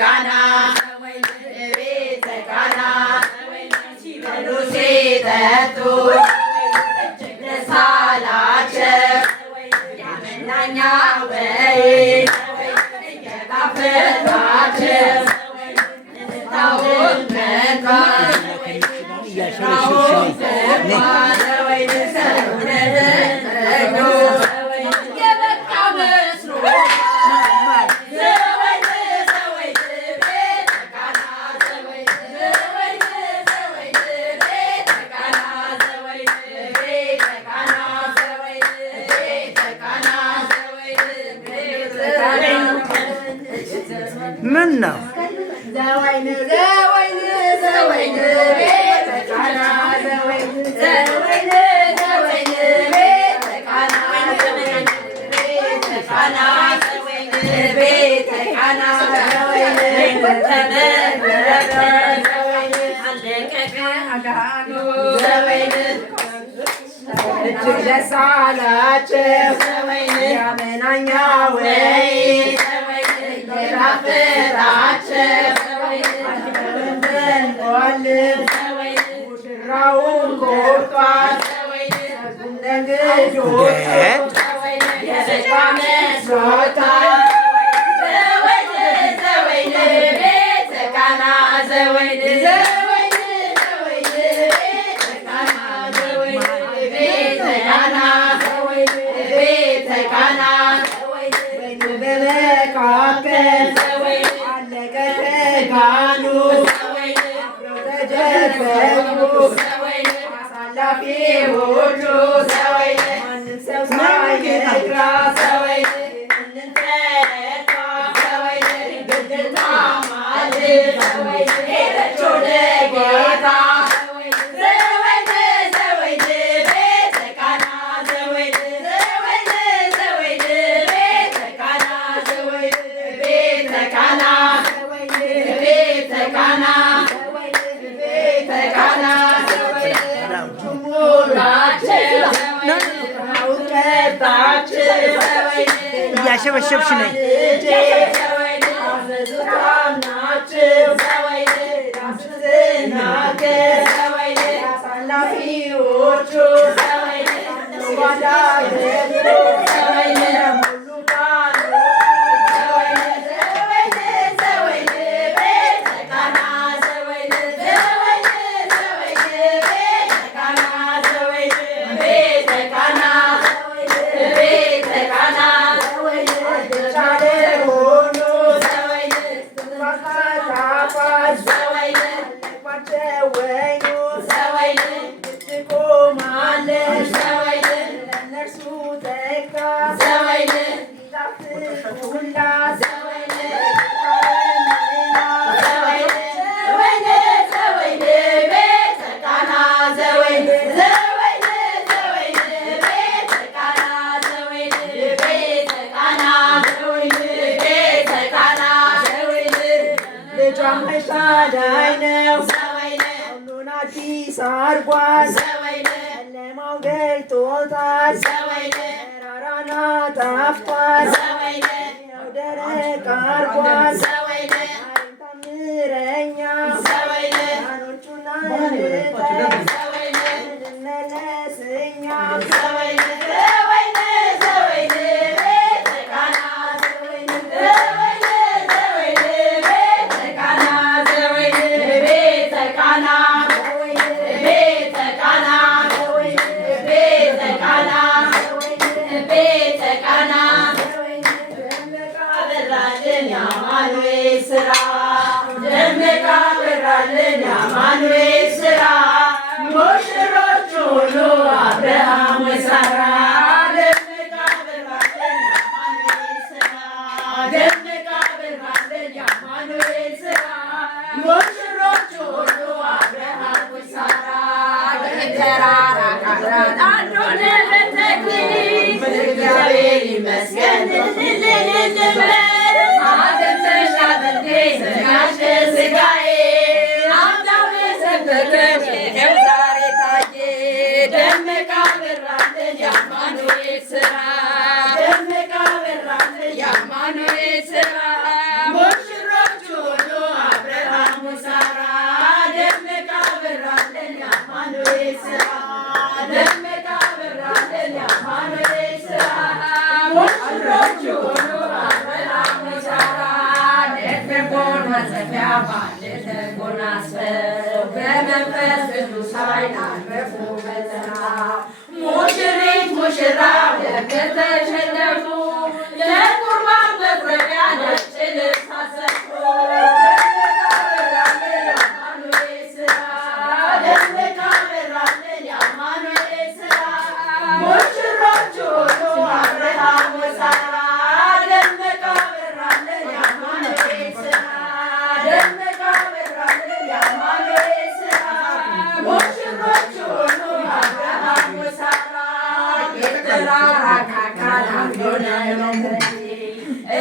ቃና ቤተ ቃና ሲበሉ ሲጠጡ እጅግ ደስ አላቸው። የመናኛ ወይን እየጣፈጣቸው እንታውን መቷል ምን ነው እጅግ ደስ አላቸው የመናኛ ወይን ሙሽራውን ቆርጧል እያሸበሸብሽ ነኝ አርጓል ጨለማው ገልጦታል ተራራና ጠፍቷል ደረቅ አርጓል ታምረኛ ኖቹና እንመለስኛ Amen.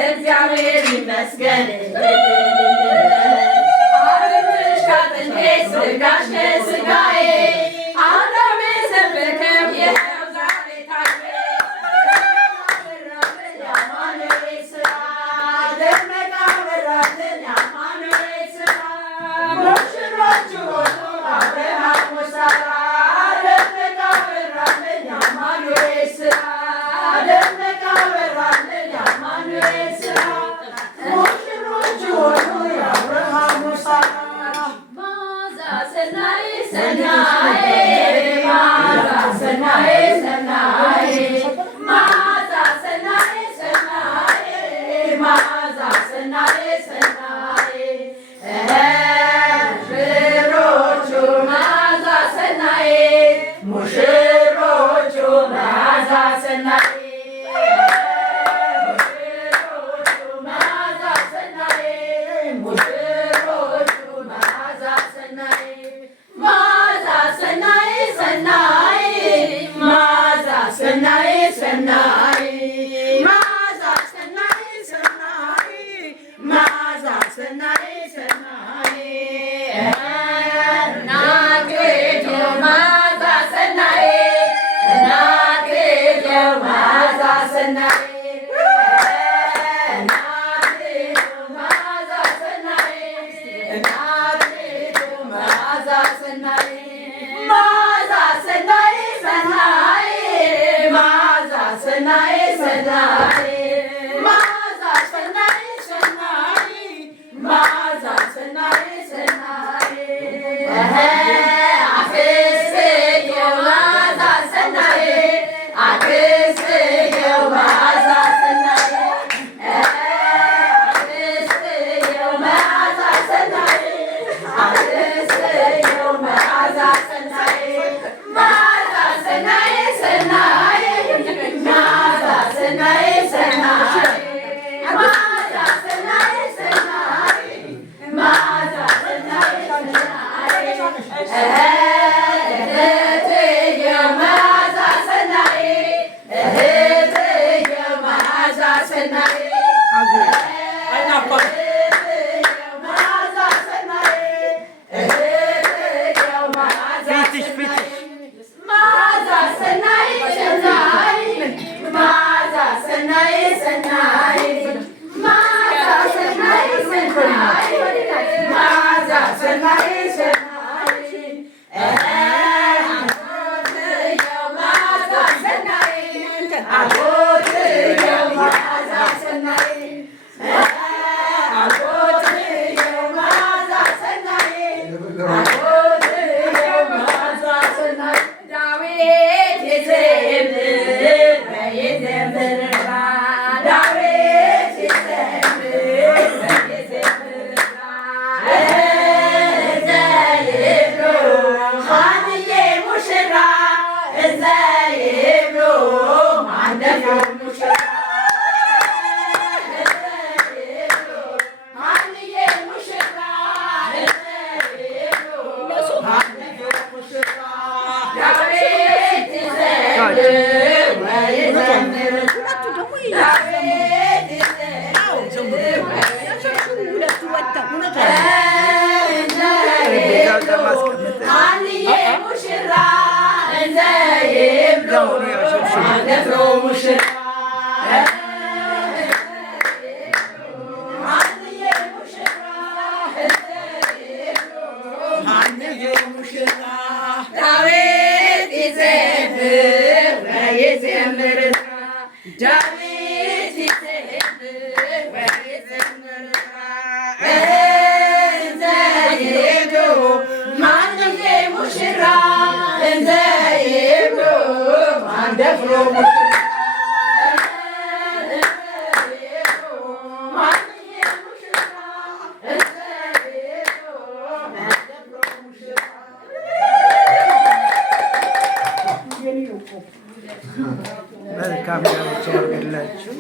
እግዚአብሔር ይመስገን አጥንትሽ ከአጥንቴ ሥጋሽ ከሥጋዬ አዳም የሰበከው ይኸው ዛሬ ታየ የአማኑኤል ሥራ ደመቀ በራልን የአማኑኤል ሥራ ሙሽሮቹ ወጡ አብርሃም ወሳራ ደመቀ በራልን የአማኑኤል ሥራ ደመቀ በራልን የአማኑኤል ሥራ ሙሽሮቹ ወጡ የአብርሃም ወሳራ ማዛ ሰናይ ሰናይ ማዛ ሰናይ ሰናይ ማዛ ሰናይ ሰናይ ማዛ ሰናይ ሰናይ ሙሽሮቹ ማዛ ሰናይ ሙሽሮቹ ማዛ ሰናይ ሙሽሮቹ ማዛ ሰናይ ሙሽሮቹ ማዛ ሰናይ ማዛ ሰናይ ሰናይ ማዛ ሰናይ ሰናይ ማዛ ሰናይ ሰናይ ማዛ ሰናይ ሰናይ እናትየው ማዛ ሰናይ እናትየው ማዛ ሰናይ እናትየው ማዛ ሰናይ እናትየው ማዛ ሰናይ ማዛ ሰናይ ሰናይ ማዛ ሰናይ ሰናይ ማዛ ሰናይ ሰናይ ማዛ ሰናይ ሰናይ አክስትየው ማዛ ሰናይ አክስትየው ማዛ ሰናይ አክስትየው ማዛ ሰናይ አክስትየው ማዛ ሰናይ ማዛ ሰናይ ሰናይ ማዛ ሰናይ ሰናይ ማዛ ሰናይ ሰናይ ማዛ ሰናይ ሰናይ እህትየው ማዛ ሰናይ እህትየው ማዛ ሰናይ እህትየው ማዛ ሰናይ እህትየው ማዛ ሰናይ ማዛ ሰናይ ሰናይ ማዛ ሰናይ ሰናይ ማዛ ሰናይ ሰናይ ማዛ ሰናይ ሰናይ አጎትየው ማዛ ሰናይ አጎትየው ማዛ ሰናይ አጎትየው ማዛ ሰናይ አጎትየው ማዛ ሰናይ ዳዊት ይዘምር በይዘምር ዳዊት ይዘምር በይዘምር እንዘ ይብሎ ማንዬ ሙሽራ እንዘ ይብሎ ማንደፍሮ ሙሽራ እንዘ ይብሎ ማንዬ ሙሽራ እንዘ ይብሎ ማንደፍሮ ሙሽራ ዳዊት ይዘምር ወይዘምር ዳዊት ይዘምር ማንዬ ሙሽራ እንዘ ይብሎ ማንደፍሮ ሙሽራ ማንዬ ሙሽራ እንዘ ይብሎ ማንዬ ሙሽራ ዳዊት ይዘምር ወይዘምር ዳዊት ይዘምር ወይዘምር እንዘ ይብሎ ማንዬ ሙሽራ እንዘ ይብሎ ማንደፍሮ ሙሽራ ማንዬ ሙሽራ እንዘ ይብሎ ማንደፍሮ ሙሽራ መልካም ጋብቻ ያድርግላችሁ።